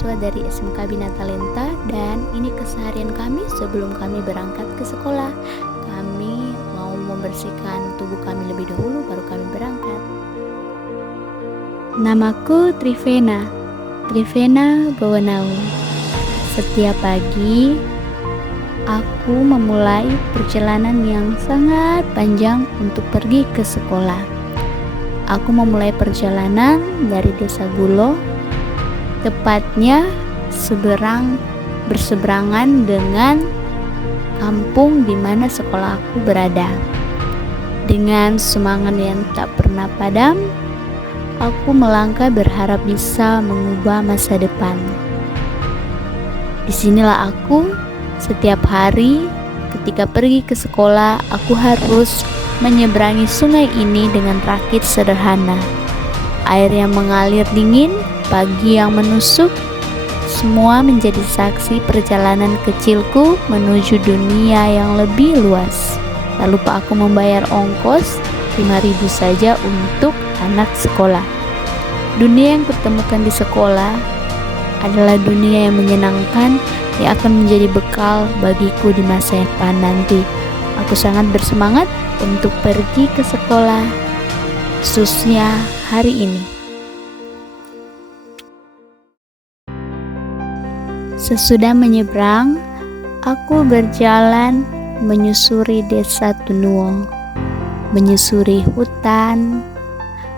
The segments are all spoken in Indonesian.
mahasiswa dari SMK Bina Talenta dan ini keseharian kami sebelum kami berangkat ke sekolah. Kami mau membersihkan tubuh kami lebih dahulu baru kami berangkat. Namaku Trivena Bawanau. Setiap pagi aku memulai perjalanan yang sangat panjang untuk pergi ke sekolah. Aku memulai perjalanan dari Desa Gulo, tepatnya berseberangan dengan kampung di mana sekolahku berada. Dengan semangat yang tak pernah padam, aku melangkah berharap bisa mengubah masa depan. Disinilah aku setiap hari ketika pergi ke sekolah, aku harus menyeberangi sungai ini dengan rakit sederhana. Air yang mengalir dingin, pagi yang menusuk, semua menjadi saksi perjalanan kecilku menuju dunia yang lebih luas. Tak lupa aku membayar ongkos 5.000 saja untuk anak sekolah. Dunia yang kutemukan di sekolah adalah dunia yang menyenangkan yang akan menjadi bekal bagiku di masa depan nanti. Aku sangat bersemangat untuk pergi ke sekolah, khususnya hari ini. Sesudah menyeberang, aku berjalan menyusuri desa Tunuo, menyusuri hutan,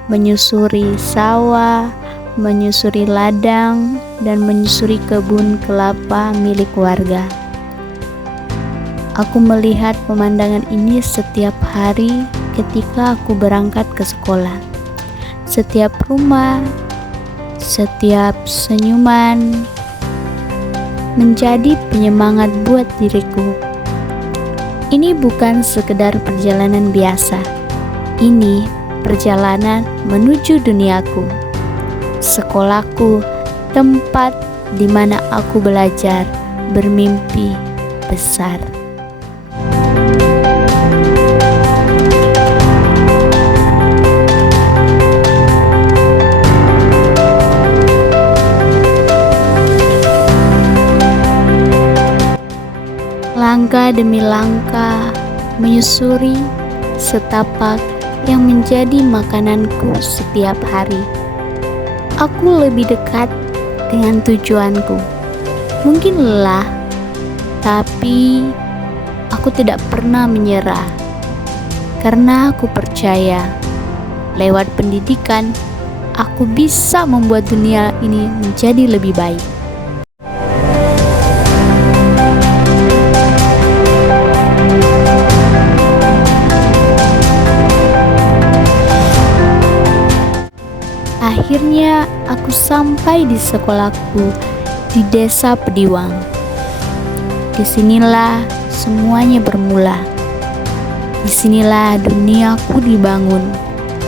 menyusuri sawah, menyusuri ladang, dan menyusuri kebun kelapa milik warga. Aku melihat pemandangan ini setiap hari ketika aku berangkat ke sekolah. Setiap rumah, setiap senyuman menjadi penyemangat buat diriku. Ini bukan sekedar perjalanan biasa. Ini perjalanan menuju duniaku. Sekolahku, tempat di mana aku belajar bermimpi besar. Langkah demi langkah menyusuri setapak yang menjadi makananku setiap hari. Aku lebih dekat dengan tujuanku. Mungkin lelah, tapi aku tidak pernah menyerah. Karena aku percaya, lewat pendidikan, aku bisa membuat dunia ini menjadi lebih baik. Akhirnya aku sampai di sekolahku di Desa Pediwang. Disinilah semuanya bermula. Disinilah duniaku dibangun.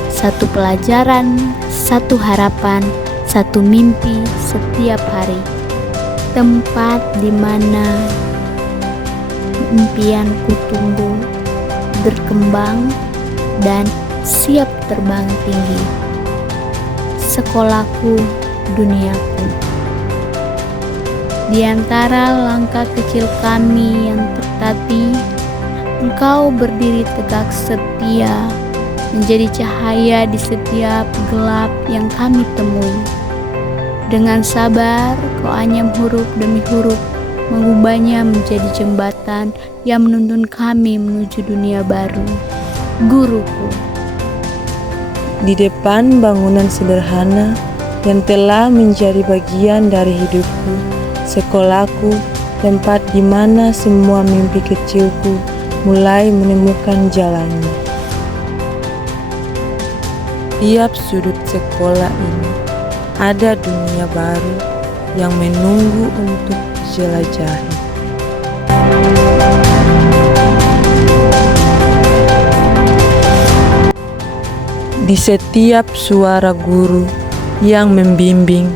Satu pelajaran, satu harapan, satu mimpi setiap hari. Tempat di mana impianku tumbuh, berkembang, dan siap terbang tinggi. Sekolahku, duniaku. Di antara langkah kecil kami yang tertatih, engkau berdiri tegak setia, menjadi cahaya di setiap gelap yang kami temui. Dengan sabar, kau anyam huruf demi huruf, mengubahnya menjadi jembatan yang menuntun kami menuju dunia baru. Guruku. Di depan bangunan sederhana yang telah menjadi bagian dari hidupku, sekolahku, tempat di mana semua mimpi kecilku mulai menemukan jalannya. Tiap sudut sekolah ini ada dunia baru yang menunggu untuk dijelajahi. Di setiap suara guru yang membimbing,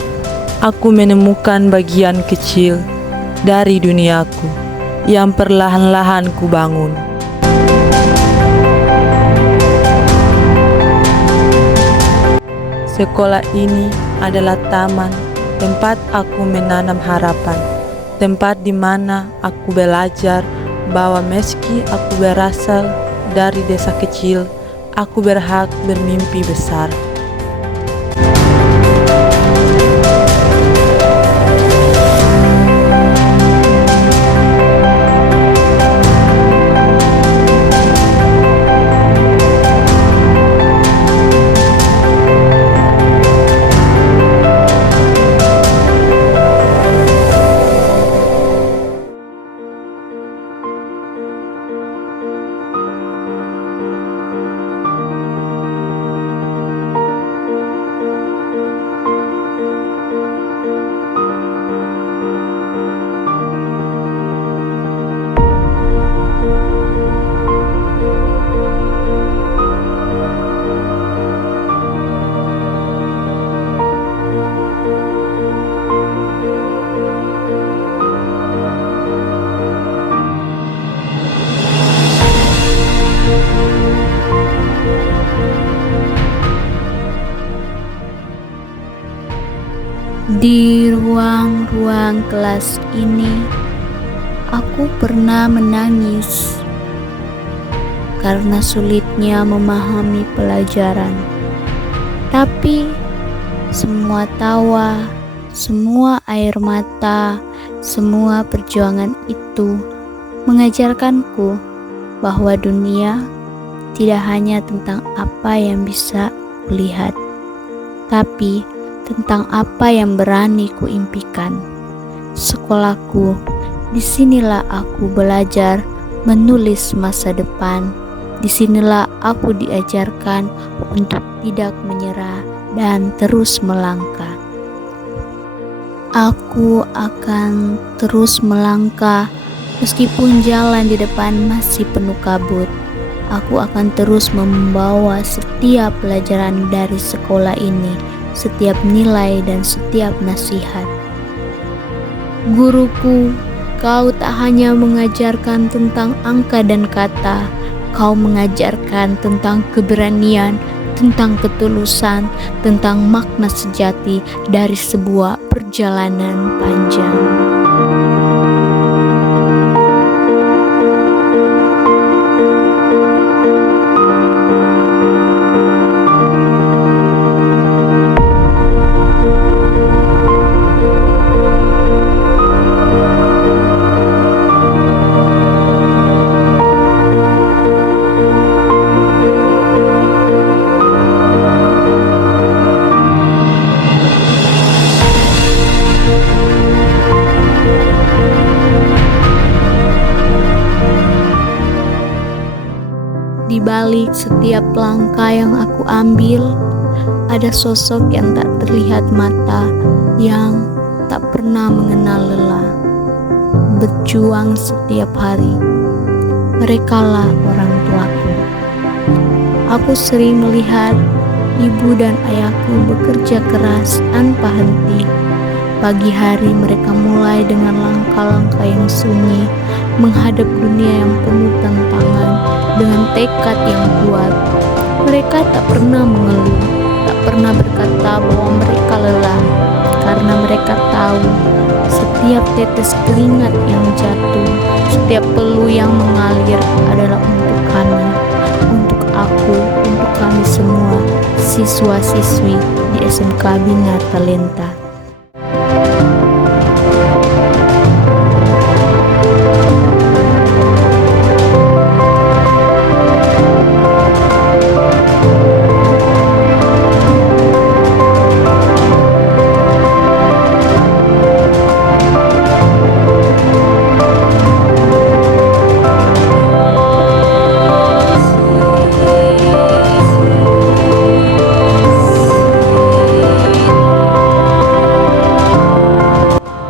aku menemukan bagian kecil dari duniaku yang perlahan-lahan kubangun. Sekolah ini adalah taman tempat aku menanam harapan, tempat di mana aku belajar bahwa meski aku berasal dari desa kecil, aku berhak bermimpi besar. Di ruang-ruang kelas ini, aku pernah menangis karena sulitnya memahami pelajaran. Tapi semua tawa, semua air mata, semua perjuangan itu mengajarkanku bahwa dunia tidak hanya tentang apa yang bisa kulihat, tapi tentang apa yang berani kuimpikan. Sekolahku, disinilah aku belajar menulis masa depan. Disinilah aku diajarkan untuk tidak menyerah dan terus melangkah. Aku akan terus melangkah meskipun jalan di depan masih penuh kabut. Aku akan terus membawa setiap pelajaran dari sekolah ini, setiap nilai dan setiap nasihat. Guruku, kau tak hanya mengajarkan tentang angka dan kata, kau mengajarkan tentang keberanian, tentang ketulusan, tentang makna sejati dari sebuah perjalanan panjang. Di balik setiap langkah yang aku ambil, ada sosok yang tak terlihat mata, yang tak pernah mengenal lelah, berjuang setiap hari. Merekalah orang tuaku. Aku sering melihat ibu dan ayahku bekerja keras tanpa henti. Pagi hari mereka mulai dengan langkah-langkah yang sunyi, menghadap dunia yang penuh tantangan dengan tekad yang kuat. Mereka tak pernah mengeluh, tak pernah berkata bahwa mereka lelah, karena mereka tahu setiap tetes keringat yang jatuh, setiap peluh yang mengalir adalah untuk kami, untuk aku, untuk kami semua, siswa-siswi di SMK Bina Talenta.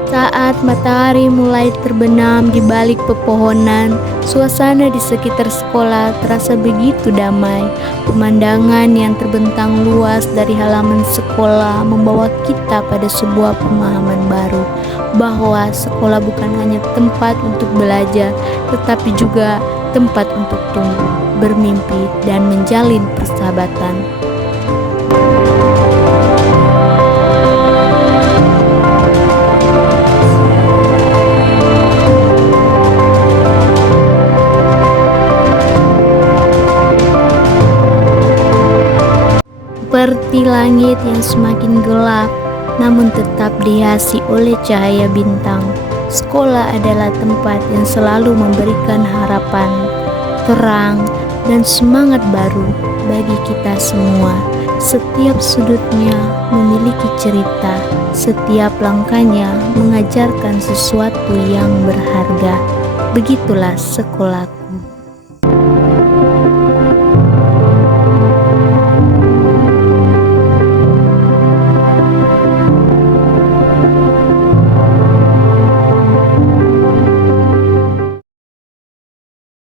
Saat matahari mulai terbenam di balik pepohonan, suasana di sekitar sekolah terasa begitu damai. Pemandangan yang terbentang luas dari halaman sekolah membawa kita pada sebuah pemahaman baru, bahwa sekolah bukan hanya tempat untuk belajar, tetapi juga tempat untuk tumbuh, bermimpi, dan menjalin persahabatan. Meski langit yang semakin gelap, namun tetap dihiasi oleh cahaya bintang. Sekolah adalah tempat yang selalu memberikan harapan, terang, dan semangat baru bagi kita semua. Setiap sudutnya memiliki cerita, setiap langkahnya mengajarkan sesuatu yang berharga. Begitulah sekolah.